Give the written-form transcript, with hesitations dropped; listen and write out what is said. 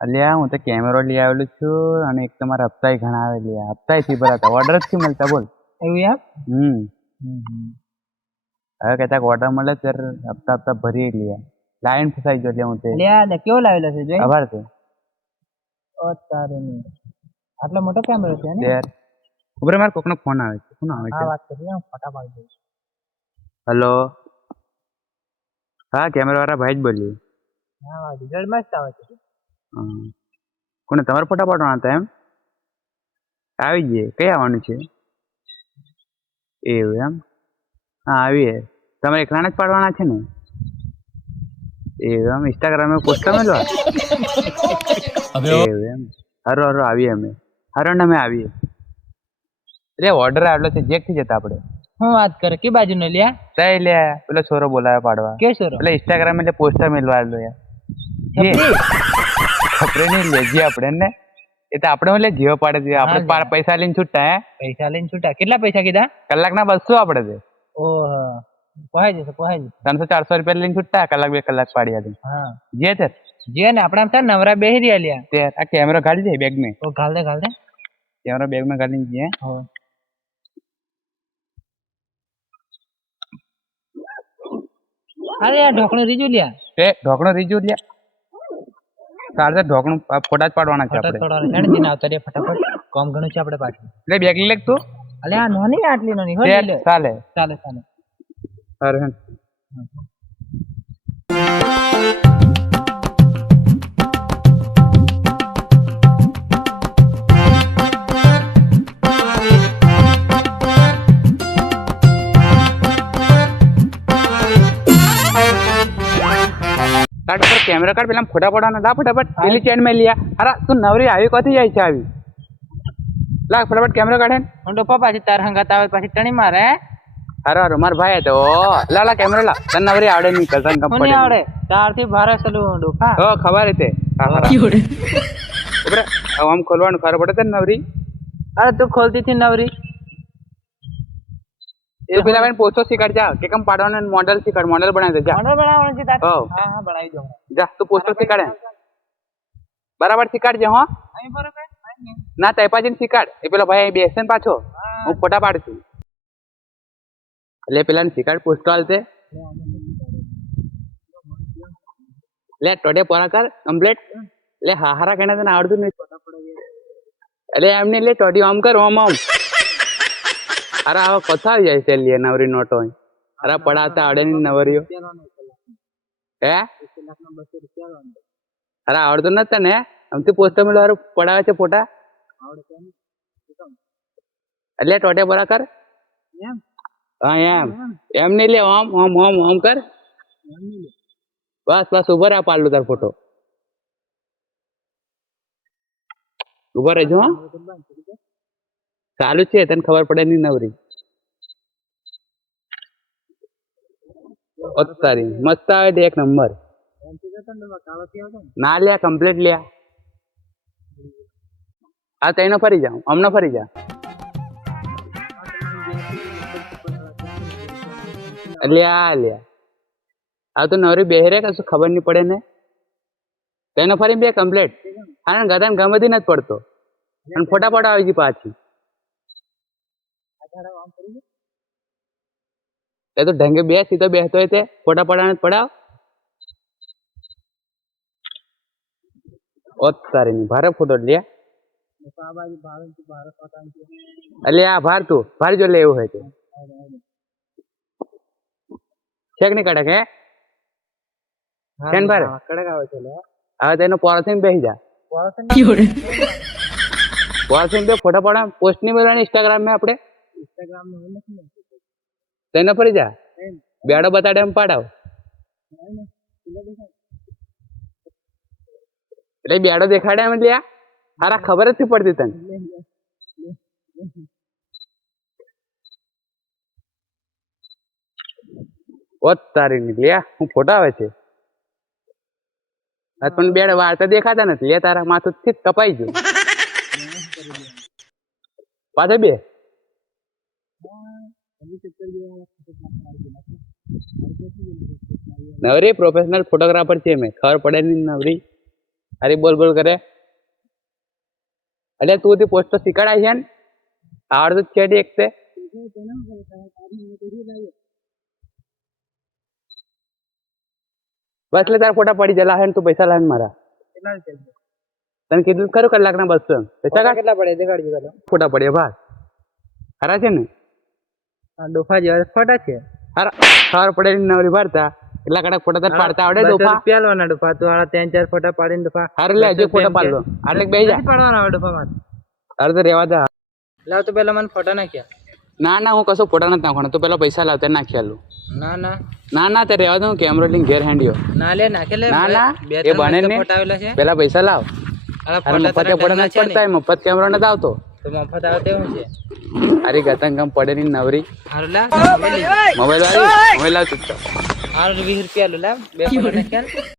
અલ્યા હું તો કેમેરો લઈ આવેલું છું અને એક તમારા હપ્તાય ઘણા આવે લ્યા હપ્તાય થી ભરાતા ઓર્ડર જ થી મળતા બોલ એવું એમ હવે કહેતા ઓર્ડર મળે ત્યારે હપ્તા હપ્તા ભરી લ્યા લાઈન ફસાઈ ગયો એટલે હું તે લ્યા કેવો લાવેલો છે જોઈ આભાર છે તારે નહીં આટલો મોટો કેમેરો છે ને યાર ઉભરે મારે કોકનો ફોન આવે છે કોનો આવે હા છે વાત કરીએ ફટાફટ જોઈશ હલો હા કેમેરા વાળા ભાઈ જ બોલ્યું હા રિઝલ્ટ મસ્ત આવે છે કોને તમારા ફોટા પાડવાના હતા એમ આવી જઈએ કઈ આવવાનું છે એવું એમ હા આવીએ તમારે એકલાને જ પાડવાના છે ને એવું એમ ઇન્સ્ટાગ્રામમાં પોસ્ટ મેળવા એવું એમ હરો હરો આવીએ અમે હરો ને અમે આવીએ એટલે ઓર્ડર આવેલો છે જેક થી જતા આપણે હું વાત કરે કે બાજુ ને લ્યા તઈ લે પેલો છોરો બોલાવે પાડવા કે છોરો એટલે ઇન્સ્ટાગ્રામ એટલે પોસ્ટર મેળવા આવેલો યાર ખબર નહીં લેજે આપણે ને એ તો આપણે એટલે જીવ પાડે છે આપણે પૈસા લઈને છૂટા હે પૈસા લઈને છૂટા કેટલા પૈસા કીધા કલાકના 200 આપણે છે ઓહો પહોંચી જશે 300-400 રૂપિયા લઈને છૂટા કલાક 2 કલાક પાડી આલી હા જે તે જે ને આપણે આમ થાય નવરા બેહી રહ્યા લ્યા તે આ કેમેરો કાઢી દે બેગ में ઓ ઘાલ દે કેમેરો બેગ में કાઢીને જઈએ અરે યાર ઢોકણું રીજુ લ્યા તે ઢોકણું રીજુ લ્યા તારે ઢોકણું ફોટા જ પાડવાના છે આપણે જાણે દિન આવતા રે ફટાફટ કોમ ઘણું છે આપણે પાછું એટલે બેગ લઈ લે તું અલે આ નોની આટલી નોની હો લે ચાલે ચાલે અરે કાઢ પર કેમેરા કાઢ પેલા ફોટા પાડવાના લા ફટાફટ પેલી ચેન માં લિયા અરે તું નવરી આવી કોથી જાય છે આવી લા ફટાફટ કેમેરા કાઢે હું ડોપા પાછી તાર હંગાત આવે પાછી ટણી મારે અરે અરે માર ભાઈ તો લા લા કેમેરા લા તને નવરી આવડે નહીં કલસન કંપની મને આવડે તાર થી ભારે સલું ડોપા હો ખબર હતી ઉભરે આમ ખોલવાનું ખબર પડે તને નવરી અરે તું ખોલતી થી નવરી એ પેલા ભાઈ પોસ્ટો શીખડ જા કે કેમ પાડવાનું મોડેલ શીખડ મોડેલ બનાવી દે જા મોડલ બનાવવાનું છે તાર હો હા બનાવી દઉં જા તું પોસ્ટો શીખડે બરાબર શીખડજે હો અહીં બરોબર ના તૈપાજીને શીખડ એ પેલો ભાઈ બેસે ને પાછો હું ફોટા પાડશું એટલે પેલા શીખડ પોસ્ટો હાલતે લે ટોડે પોરા કર કમ્પ્લીટ લે હારા કને તને આવડતું નહીં એટલે એમને લે ટોડી આમ કર ઓમ આમ અરે આવા કથા આવી જાય છે લે નવરી નોટો અરે પડાતા આવડે નહીં નવરીઓ હે અરે આવડતું નથી ને આમથી પોસ્ટર મેળવા પડાવે છે ફોટા એટલે ટોટે પોરા કર હા એમ નહીં લે ઓમ ઓમ ઓમ ઓમ કર બસ બસ ઉભો રહે પાડલું તાર ફોટો ઉભો રહેજો હા ચાલુ છે તને ખબર પડે નહીં નવરી તારી મસ્ત આવે એક નંબર ના લ્યા કમ્પ્લીટ લ્યા આ તઈનો ફરી જા અમને ફરી જા લ્યા લ્યા આ તો નવરી બેહરે કશું ખબર નહીં પડે ને તેનો ફરી બે કમ્પ્લીટ હા ગદાન ગમેથી નથી પડતો અને ફોટા ફોટા આવી ગઈ પાછી એ તો ઢંગે બે સીધો બેસતો હોય તે ફોટા પડાને પડાવ ઓત તારી ની ભારે ફોટો લે એટલે આ ભાર તું ભાર જો લે એવું હોય તો છેક નહીં કડક હે કેન ભારે કડક આવે છે હવે તેનો પોરસિંગ બેસી જા પોરસિંગ બે ફોટા પડા પોસ્ટ નહીં મળવાની ઇન્સ્ટાગ્રામ માં આપણે તેનો ફરી જા બેડો બતાડે એમ પાડાવ એટલે બેડો દેખાડે એમ લ્યા હારા ખબર જ નથી પડતી તને ઓત તારી નીકળ્યા હું ફોટા આવે છે પણ બેડ વાળતા દેખાતા નથી લે તારા માથું થી કપાઈ ગયું પાછા બે નવરી પ્રોફેશનલ ફોટોગ્રાફર છે મેં ખબર પડે નહીં નવરી અરે બોલ બોલ કરે અરે તું તે પોસ્ટ તો શીખડાય છે ને આવડતું જ છે એક તે બસ એટલે તારા ફોટા પડી જલા હે ને તું પૈસા લાવે ને મારા કેટલા રૂપિયા તને કીધું ખરું કલાકના 200 પૈસા કાઢ કેટલા પડે દેખાડજો પેલા ફોટા પડે ભાઈ ખરા છે ને આ ડોફા જેવા ફોટા છે ખરા ખબર પડે નવરી ભરતા કેટલા કડક ફોટા તાર પાડતા આવડે દોફા રૂપિયા લેવાના ડોફા તું આળા 3-4 ફોટા પાડીને ડોફા અરે લે હજુ ફોટા પાડ લો આટલે બે જા પાડવાના આવે ડોફા માર અરે તો રેવા દે લાવ તો પેલા મને ફોટા નાખ્યા ના ના હું કશો ફોટા નથી નાખવાનો તો પેલા પૈસા લાવ તે નાખી આલું ના ના ના ના તે રેવા દઉં કેમેરો લઈને ઘેર હેંડ્યો ના લે નાખે લે ના ના બે એ બને ને ફોટા આવેલા છે પેલા પૈસા લાવ આલા અરે ફોટા મફતે ફોટા નથી પડતા મફત કેમેરો નથી આવતો તો મફત આવે તે શું છે અરે ગતંગ ગમ પડે ની નવરી હારું લા મોબાઈલ વાળી મોબાઈલ લાવ ચૂપચાપ હારું 20 રૂપિયા લો લા બે ફોટા નાખ્યા